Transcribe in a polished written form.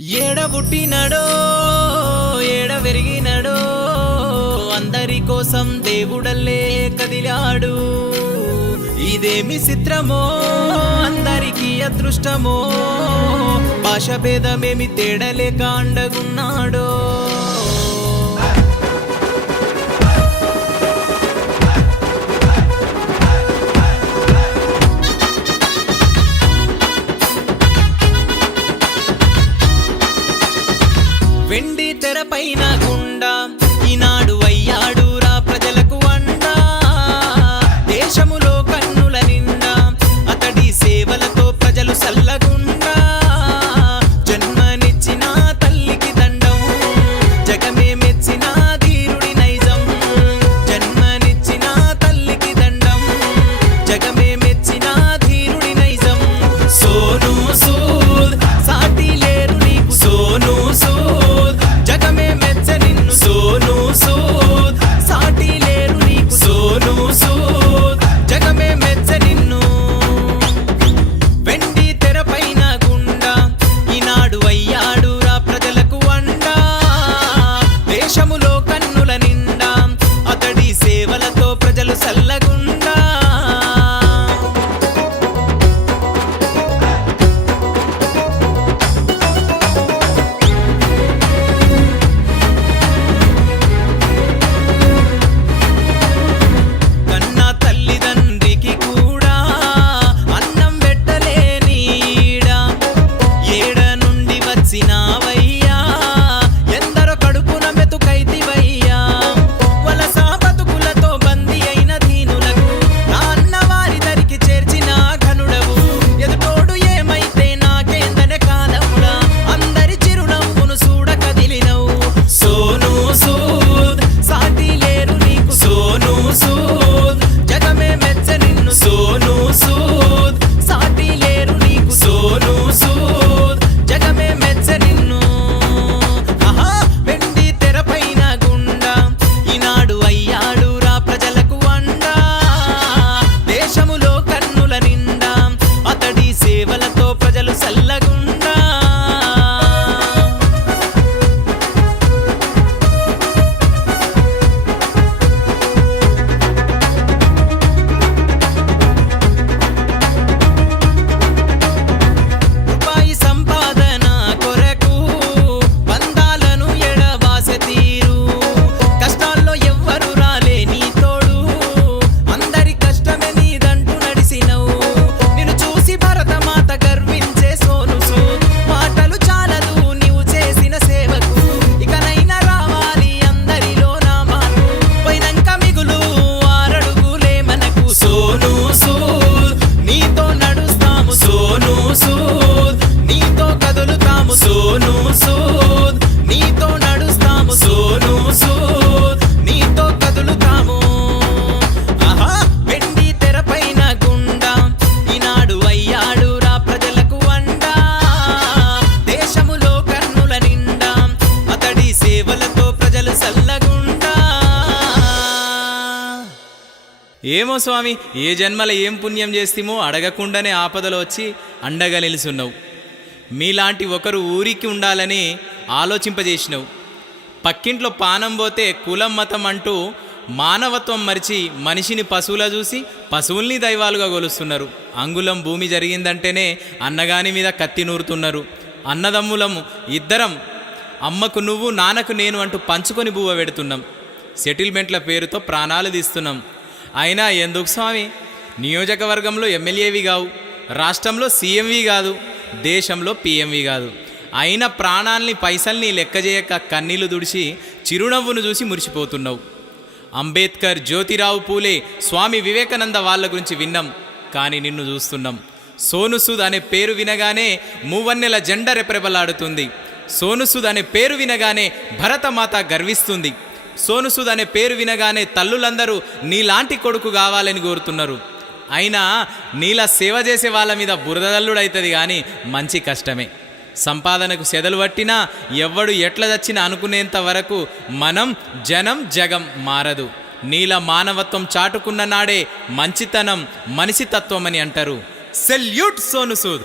ఏడ పుట్టినడో ఏడ పెరిగినడో అందరి కోసం దేవుడల్లే కదిలాడు. ఇదేమి చిత్రమో అందరికీ అదృష్టమో, భాష భేదమేమి తేడలేక అండగున్నాడో. వెండి తెరపైన గుండా ఈనాడు అయ్యాడురా ప్రజలకు అండా. దేశములో కన్నుల నిండా అతడి సేవలతో ప్రజలు సల్లగుండా. జన్మనిచ్చిన తల్లికి దండం, జగమే మెచ్చిన ధీరుడి నైజం. జన్మనిచ్చిన తల్లికి దండం, జగమే మెచ్చిన ధీరుడి నైజం. సోనూ సూద్ సాటి లేరు నీకు, సోనూ సూద్ జగమే మెచ్చ నిన్ను. సోనూ సూద్ సాటి లేరు నీకు, సోనూ సూద్ జగమే మెచ్చ నిన్ను. వెండి తెరపైన గుండా ఈనాడు అయ్యాడురా ప్రజలకు అండా. దేశములో కన్నుల నిండా అతడి సేవలతో ప్రజలు సల్లగుండా. కన్నా తల్లిదండ్రికి కూడా అన్నం పెట్టలేని ఈడ. ఏడ నుండి వచ్చినావయ్యా, ఎందరో కడుపున మెతుకైతివయ్యా. వలస బతుకులతో బందీ అయిన దీనులకు నా అన్న వారి దరికి చేర్చిన ఘనుడవు. ఎదుటోడు ఏమైతే నాకేందనే కాలముడా, అందరి చిరునవ్వును చూడ కదిలినవు. సోనూ సూద్ సాటి లేరు నీకు, సోనూ సూద్ జగమే మెచ్చ నిన్ను. సోనూ సూద్ సాటి లేరు నీకు, సోనూ సూద్ జగమే మెచ్చ నిన్ను. ఆహా వెండి తెరపైన గుండా ఈనాడు అయ్యాడురా ప్రజలకు అండా. దేశములో కన్నుల నిండా అతడి సేవలతో ప్రజలు సల్లగుండా. రూపాయి సంపాదన కొరకు బంధాలను ఎడబాసె తీరు. కష్టాల్లో ఎవ్వరు రాలే నీ తోడు, అందరి కష్టమే నీదంటూ నడిసినవు. నిన్ను చూసి భరతమాత గర్వించే సోనూ సూద్. మాటలు చాలదు నీవు చేసిన సేవకు, ఇకనైనా రావాలి అందరిలో నా మార్పు. పోయినంక మిగులు ఆరడుగులే మనకు. సోనూ సూద్ నీతో నడుస్తాము, సోనూ సూద్ నీతో కదులుతాము. సోనూ సూద్ నీతో నడుస్తాము, సోనూ సూద్ నీతో కదులుతాము. ఆహా వెండి తెరపైన గుండా ఈనాడు అయ్యాడురా ప్రజలకు అండా. దేశములో కన్నుల నిండా అతడి సేవలతో ప్రజలు సల్లగుండా. ఏమో స్వామి, ఏ జన్మల ఏం పుణ్యం చేస్తేమో అడగకుండానే ఆపదలో వచ్చి అండగా నిలుచున్నావు. మీలాంటి ఒకరు ఊరికి ఉండాలని ఆలోచింపజేసినావు. పక్కింట్లో పానం పోతే కులం మతం అంటూ మానవత్వం మరిచి మనిషిని పశువులా చూసి పశువుల్ని దైవాలుగా కొలుస్తున్నారు. అంగుళం భూమి జరిగిందంటేనే అన్నగాని మీద కత్తి నూరుతున్నారు. అన్నదమ్ములము ఇద్దరం, అమ్మకు నువ్వు నాన్నకు నేను అంటూ పంచుకొని బువ్వ పెడుతున్నాం. సెటిల్మెంట్ల పేరుతో ప్రాణాలు తీస్తున్నాం. అయినా ఎందుకు స్వామి, నియోజకవర్గంలో ఎమ్మెల్యేవి కావు, రాష్ట్రంలో సీఎంవి కాదు, దేశంలో పిఎంవి కాదు. అయినా ప్రాణాల్ని పైసల్ని లెక్క చేయక కన్నీళ్లు దుడిచి చిరునవ్వును చూసి మురిసిపోతున్నావు. అంబేద్కర్, జ్యోతిరావు పూలే, స్వామి వివేకానంద వాళ్ళ గురించి విన్నాం, కానీ నిన్ను చూస్తున్నాం. సోనూ సూద్ అనే పేరు వినగానే మూవన్నెల జెండా రెపరెపలాడుతుంది. సోనూ సూద్ అనే పేరు వినగానే భరతమాత గర్విస్తుంది. సోనూ సూద్ అనే పేరు వినగానే తల్లులందరూ నీలాంటి కొడుకు కావాలని కోరుతున్నారు. అయినా నీలా సేవ చేసే వాళ్ళ మీద బురదల్లుడవుతుంది కానీ మంచి కష్టమే. సంపాదనకు సెదలు పట్టినా ఎవ్వడు ఎట్లా చచ్చినా అనుకునేంత వరకు మనం జనం జగం మారదు. నీల మానవత్వం చాటుకున్న నాడే మంచితనం మనిషితత్వం అని అంటారు. సెల్యూట్ సోనూ సూద్.